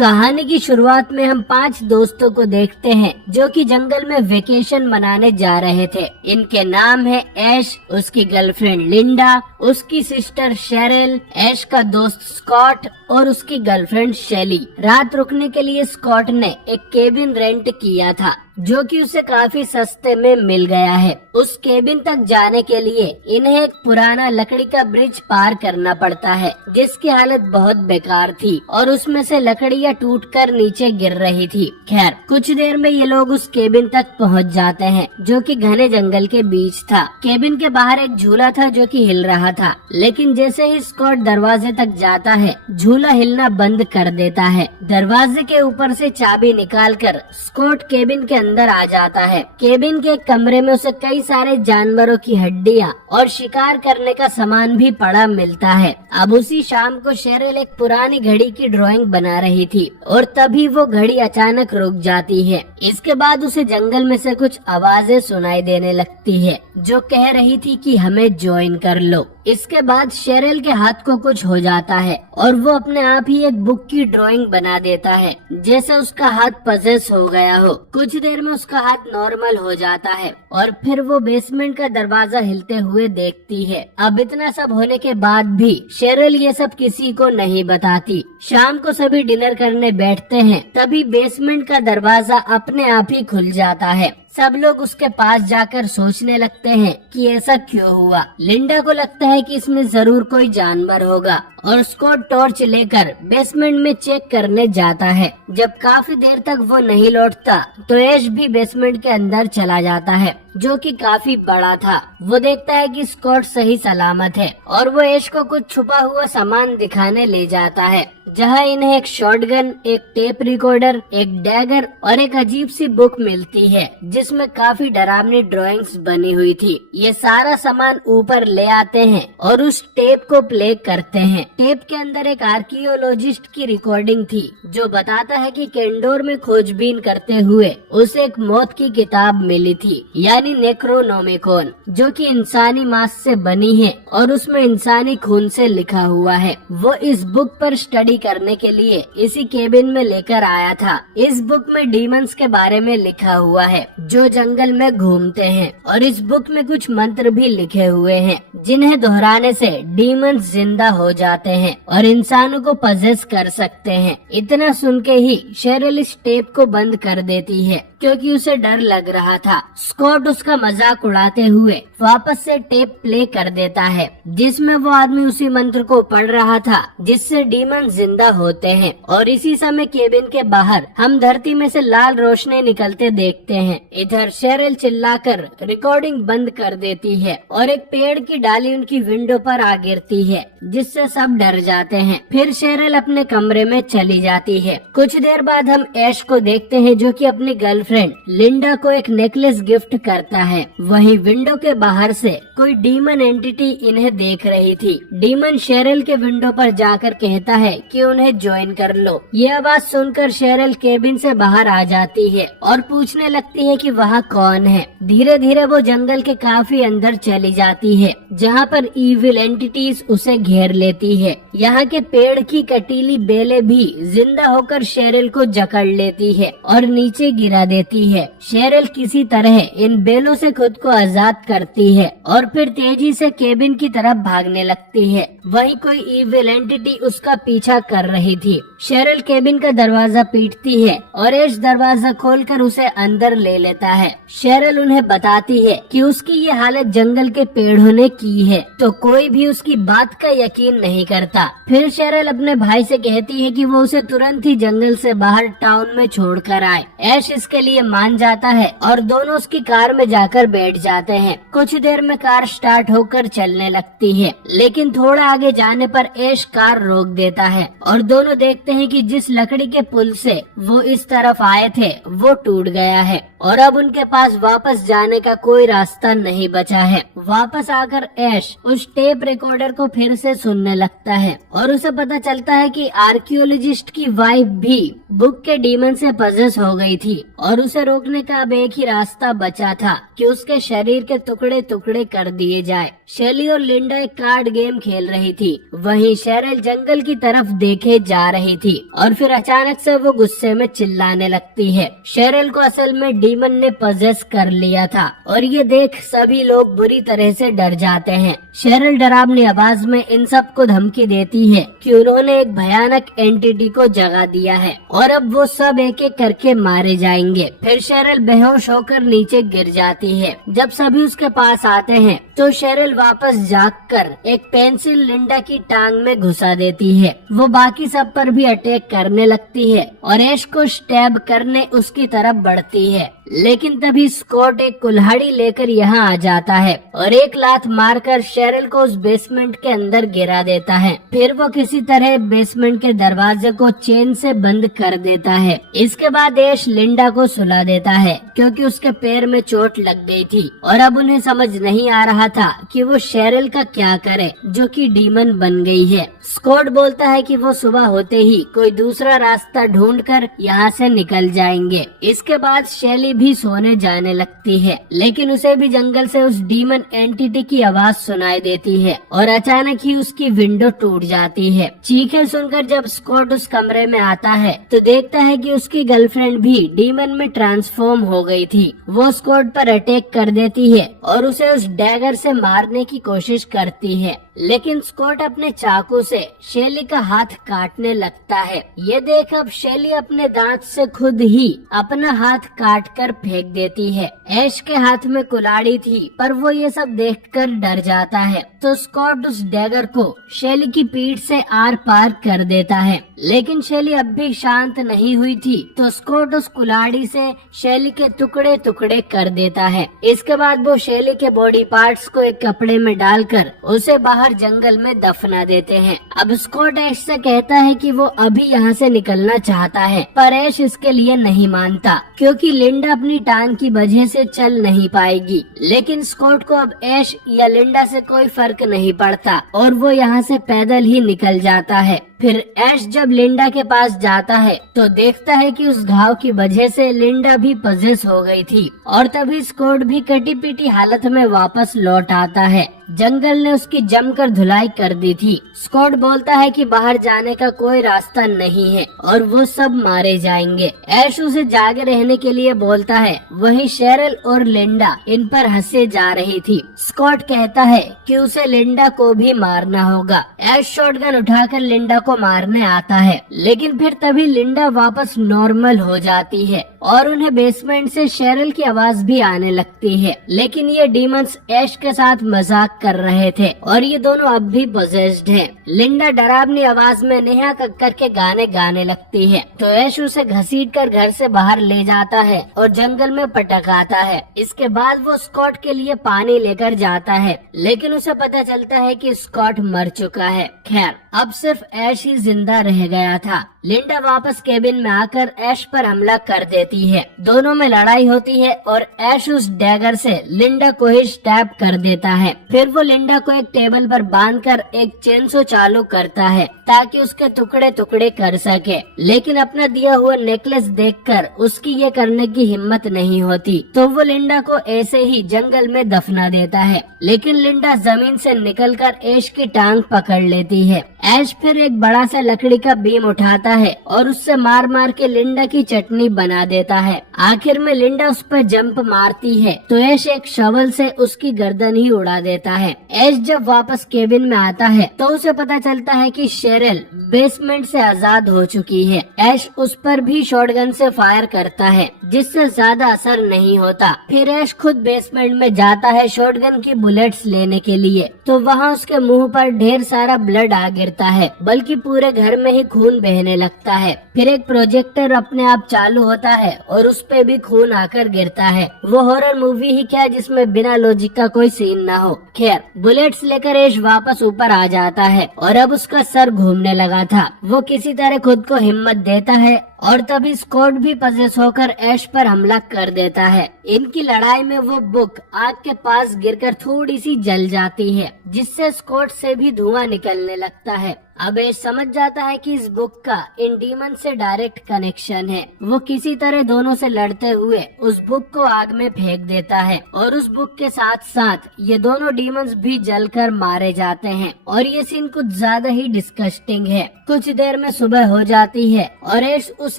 कहानी की शुरुआत में हम 5 दोस्तों को देखते हैं जो कि जंगल में वेकेशन मनाने जा रहे थे। इनके नाम है ऐश, उसकी गर्लफ्रेंड लिंडा, उसकी सिस्टर शेरिल, ऐश का दोस्त स्कॉट और उसकी गर्लफ्रेंड शेली। रात रुकने के लिए स्कॉट ने एक केबिन रेंट किया था जो कि उसे काफी सस्ते में मिल गया है। उस केबिन तक जाने के लिए इन्हें एक पुराना लकड़ी का ब्रिज पार करना पड़ता है जिसकी हालत बहुत बेकार थी और उसमें से लकड़ियां टूटकर नीचे गिर रही थी। खैर कुछ देर में ये लोग उस केबिन तक पहुंच जाते हैं जो कि घने जंगल के बीच था। केबिन के बाहर एक झूला था जो कि हिल रहा था, लेकिन जैसे ही स्कॉट दरवाजे तक जाता है झूला हिलना बंद कर देता है। दरवाजे के ऊपर से चाबी निकालकर स्कॉट केबिन के अंदर आ जाता है। केबिन के एक कमरे में उसे कई सारे जानवरों की हड्डियां और शिकार करने का सामान भी पड़ा मिलता है। अब उसी शाम को शेरिल एक पुरानी घड़ी की ड्राइंग बना रही थी और तभी वो घड़ी अचानक रुक जाती है। इसके बाद उसे जंगल में से कुछ आवाजें सुनाई देने लगती है जो कह रही थी कि हमें ज्वाइन कर लो। इसके बाद शेरिल के हाथ को कुछ हो जाता है और वो अपने आप ही एक बुक की ड्राइंग बना देता है जैसे उसका हाथ पजेस हो गया हो। कुछ देर में उसका हाथ नॉर्मल हो जाता है और फिर वो बेसमेंट का दरवाजा हिलते हुए देखती है। अब इतना सब होने के बाद भी शेरिल ये सब किसी को नहीं बताती। शाम को सभी डिनर करने बैठते हैं, तभी बेसमेंट का दरवाजा अपने आप ही खुल जाता है। सब लोग उसके पास जाकर सोचने लगते हैं कि ऐसा क्यों हुआ। लिंडा को लगता है कि इसमें जरूर कोई जानवर होगा और स्कॉट टॉर्च लेकर बेसमेंट में चेक करने जाता है। जब काफी देर तक वो नहीं लौटता तो ऐश भी बेसमेंट के अंदर चला जाता है जो कि काफी बड़ा था। वो देखता है कि स्कॉट सही सलामत है और वो ऐश को कुछ छुपा हुआ सामान दिखाने ले जाता है जहाँ इन्हें एक शॉटगन, एक टेप रिकॉर्डर, एक डैगर और एक अजीब सी बुक मिलती है जिसमें काफी डरावनी ड्राइंग्स बनी हुई थी। ये सारा सामान ऊपर ले आते हैं और उस टेप को प्ले करते हैं। टेप के अंदर एक आर्कियोलॉजिस्ट की रिकॉर्डिंग थी जो बताता है कि केंडोर में खोजबीन करते हुए उसे एक मौत की किताब मिली थी यानी नेक्रोनोमिकॉन, जो कि इंसानी मांस से बनी है और उसमें इंसानी खून से लिखा हुआ है। वो इस बुक पर स्टडी करने के लिए इसी केबिन में लेकर आया था। इस बुक में डीमंस के बारे में लिखा हुआ है जो जंगल में घूमते हैं और इस बुक में कुछ मंत्र भी लिखे हुए हैं जिन्हें दोहराने से डीमंस जिंदा हो जाते हैं और इंसानों को पजेस कर सकते हैं। इतना सुन के ही शेरिल इस टेप को बंद कर देती है क्योंकि उसे डर लग रहा था। स्कॉट उसका मजाक उड़ाते हुए वापस से टेप प्ले कर देता है जिसमें वो आदमी उसी मंत्र को पढ़ रहा था जिससे डीमन जिंदा होते हैं। और इसी समय केबिन के बाहर हम धरती में से लाल रोशनी निकलते देखते हैं। इधर शेरिल चिल्लाकर रिकॉर्डिंग बंद कर देती है और एक पेड़ की डाली उनकी विंडो पर आ गिरती है जिससे सब डर जाते हैं। फिर शेरिल अपने कमरे में चली जाती है। कुछ देर बाद हम ऐश को देखते हैं जो कि अपनी गर्लफ्रेंड लिंडा को एक नेकलेस गिफ्ट करता है। वहीं विंडो के बाहर से कोई डीमन एंटिटी इन्हें देख रही थी। डीमन शेरिल के विंडो पर जाकर कहता है कि उन्हें ज्वाइन कर लो। ये आवाज सुनकर शेरिल केबिन से बाहर आ जाती है और पूछने लगती है कि वहाँ कौन है। धीरे धीरे वो जंगल के काफी अंदर चली जाती है जहाँ पर इविल एंटिटीज उसे घेर लेती है। यहाँ के पेड़ की कटीली बेलें भी जिंदा होकर शेरिल को जकड़ लेती है और नीचे गिरा देती है। शेरिल किसी तरह इन बेलों से खुद को आजाद करती है और फिर तेजी से केबिन की तरफ भागने लगती है। वहीं कोई इविल एंटिटी उसका पीछा कर रही थी। शेरिल केबिन का दरवाजा पीटती है और ऐश दरवाजा खोलकर उसे अंदर ले लेता है। शेरिल उन्हें बताती है कि उसकी ये हालत जंगल के पेड़ों ने की है, तो कोई भी उसकी बात का यकीन नहीं करता। फिर शेरिल अपने भाई से कहती है कि वो उसे तुरंत ही जंगल से बाहर टाउन में छोड़कर आए। ऐश इसके लिए मान जाता है और दोनों उसकी कार में जाकर बैठ जाते हैं। कुछ देर में कार स्टार्ट होकर चलने लगती है, लेकिन थोड़ा आगे जाने पर ऐश कार रोक देता है और दोनों देखते हैं कि जिस लकड़ी के पुल से वो इस तरफ आए थे वो टूट गया है और अब उनके पास वापस जाने का कोई रास्ता नहीं बचा है। वापस आकर ऐश उस टेप रिकॉर्डर को फिर से सुनने लगता है और उसे पता चलता है कि आर्कियोलॉजिस्ट की वाइफ भी बुक के डीमन से पजेस हो गई थी और उसे रोकने का अब एक ही रास्ता बचा था कि उसके शरीर के टुकड़े टुकड़े टुकड़े कर दिए जाए। शेली और लिंडा एक कार्ड गेम खेल रही थी, वहीं शेरिल जंगल की तरफ देखे जा रही थी और फिर अचानक से वो गुस्से में चिल्लाने लगती है। शेरिल को असल में डीमन ने पजेस कर लिया था और ये देख सभी लोग बुरी तरह से डर जाते हैं। शेरिल डरावनी आवाज में इन सब को धमकी देती है कि उन्होंने एक भयानक एंटिटी को जगा दिया है और अब वो सब एक एक करके मारे जाएंगे। फिर शेरिल बेहोश होकर नीचे गिर जाती है। जब सभी उसके पास आते हैं तो शेरिल वापस जागकर एक पेंसिल लिंडा की टांग में घुसा देती है। वो बाकी सब पर भी अटैक करने लगती है और ऐश को स्टैब करने उसकी तरफ बढ़ती है, लेकिन तभी स्कॉट एक कुल्हाड़ी लेकर यहाँ आ जाता है और एक लात मारकर शेरिल को उस बेसमेंट के अंदर गिरा देता है। फिर वो किसी तरह बेसमेंट के दरवाजे को चेन से बंद कर देता है। इसके बाद ऐश लिंडा को सुला देता है क्योंकि उसके पैर में चोट लग गई थी और अब उन्हें समझ नहीं आ रहा था कि वो शेरिल का क्या करे जो कि डीमन बन गई है। स्कॉट बोलता है कि वो सुबह होते ही कोई दूसरा रास्ता ढूंढकर यहाँ से निकल जाएंगे। इसके बाद शेली भी सोने जाने लगती है, लेकिन उसे भी जंगल से उस डीमन एंटिटी की आवाज सुनाई देती है और अचानक ही उसकी विंडो टूट जाती है। चीखें सुनकर जब स्कॉट उस कमरे में आता है तो देखता है कि उसकी गर्लफ्रेंड भी डीमन में ट्रांसफॉर्म हो गई थी। वो स्कॉट पर अटैक कर देती है और उसे उस डैगर से मारने की कोशिश करती है, लेकिन स्कॉट अपने चाकू से शेली का हाथ काटने लगता है। ये देख अब शेली अपने दांत से खुद ही अपना हाथ काट कर फेंक देती है। ऐश के हाथ में कुल्हाड़ी थी पर वो ये सब देखकर डर जाता है, तो स्कॉट उस डैगर को शेली की पीठ से आर पार कर देता है, लेकिन शेली अब भी शांत नहीं हुई थी, तो स्कॉट उस कुल्हाड़ी से शेली के टुकड़े टुकड़े कर देता है। इसके बाद वो शेली के बॉडी पार्ट्स को एक कपड़े में डालकर उसे बाहर जंगल में दफना देते हैं। अब स्कॉट ऐश से कहता है कि वो अभी यहाँ से निकलना चाहता है, पर ऐश इसके लिए नहीं मानता क्योंकि लिंडा अपनी टांग की वजह से चल नहीं पाएगी। लेकिन स्कॉट को अब ऐश या लिंडा से कोई फर्क नहीं पड़ता और वो यहाँ से पैदल ही निकल जाता है। फिर ऐश जब लिंडा के पास जाता है तो देखता है कि उस घाव की वजह से लिंडा भी पजेस हो गई थी और तभी स्कॉट भी कटी पीटी हालत में वापस लौट आता है। जंगल ने उसकी जमकर धुलाई कर दी थी। स्कॉट बोलता है कि बाहर जाने का कोई रास्ता नहीं है और वो सब मारे जाएंगे। ऐश उसे जागे रहने के लिए बोलता है, वहीं शेरिल और लिंडा इन पर हंसे जा रही थी। स्कॉट कहता है कि उसे लिंडा को भी मारना होगा। ऐश शॉटगन उठाकर लिंडा को मारने आता है, लेकिन फिर तभी लिंडा वापस नॉर्मल हो जाती है और उन्हें बेसमेंट से शेरिल की आवाज भी आने लगती है। लेकिन ये डीमंस ऐश के साथ मजाक कर रहे थे और ये दोनों अब भी पोजेस्ड हैं। लिंडा डरावनी आवाज में नेहा कक्कर के गाने गाने लगती है, तो ऐश उसे घसीटकर घर से बाहर ले जाता है और जंगल में पटकाता है। इसके बाद वो स्कॉट के लिए पानी लेकर जाता है, लेकिन उसे पता चलता है कि स्कॉट मर चुका है। खैर अब सिर्फ ऐश ही जिंदा रह गया था। लिंडा वापस केबिन में आकर ऐश पर हमला कर देती है। दोनों में लड़ाई होती है और ऐश उस डैगर से लिंडा को ही स्टैब कर देता है। फिर वो लिंडा को एक टेबल पर बांधकर एक चेनसो चालू करता है ताकि उसके टुकड़े टुकड़े कर सके, लेकिन अपना दिया हुआ नेकलेस देखकर उसकी ये करने की हिम्मत नहीं होती, तो वो लिंडा को ऐसे ही जंगल में दफना देता है। लेकिन लिंडा जमीन से निकलकर ऐश की टांग पकड़ लेती है। ऐश फिर एक बड़ा सा लकड़ी का बीम उठाता है और उससे मार मार के लिंडा की चटनी बना देता है। आखिर में लिंडा उस पर जंप मारती है तो ऐश एक शवल से उसकी गर्दन ही उड़ा देता है। ऐश जब वापस केबिन में आता है तो उसे पता चलता है कि शेरिल बेसमेंट से आजाद हो चुकी है। ऐश उस पर भी शॉटगन से फायर करता है जिससे ज्यादा असर नहीं होता। फिर ऐश खुद बेसमेंट में जाता है शॉटगन की बुलेट्स लेने के लिए, तो वहाँ उसके मुंह पर ढेर सारा ब्लड आ गिरता है, बल्कि पूरे घर में ही खून बहने लगता है। फिर एक प्रोजेक्टर अपने आप चालू होता है और उस पे भी खून आकर गिरता है। वो हॉरर मूवी ही क्या जिसमें बिना लॉजिक का कोई सीन ना हो। खैर बुलेट्स लेकर ऐश वापस ऊपर आ जाता है और अब उसका सर घूमने लगा था। वो किसी तरह खुद को हिम्मत देता है और तभी स्कॉट भी पजेस होकर ऐश पर हमला कर देता है। इनकी लड़ाई में वो बुक आग के पास गिरकर थोड़ी सी जल जाती है, जिससे स्कॉट से भी धुआं निकलने लगता है। अब ऐश समझ जाता है कि इस बुक का इन डीमन से डायरेक्ट कनेक्शन है। वो किसी तरह दोनों से लड़ते हुए उस बुक को आग में फेंक देता है और उस बुक के साथ साथ ये दोनों डीमंस भी जलकर मारे जाते हैं और ये सीन कुछ ज्यादा ही डिस्गस्टिंग है। कुछ देर में सुबह हो जाती है और ऐश उस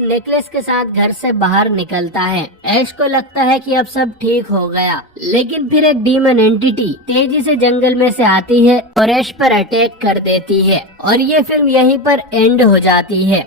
नेकलेस के साथ घर से बाहर निकलता है। ऐश को लगता है कि अब सब ठीक हो गया, लेकिन फिर एक डीमन एंटिटी तेजी से जंगल में से आती है और ऐश पर अटैक कर देती है और ये फिल्म यहीं पर एंड हो जाती है।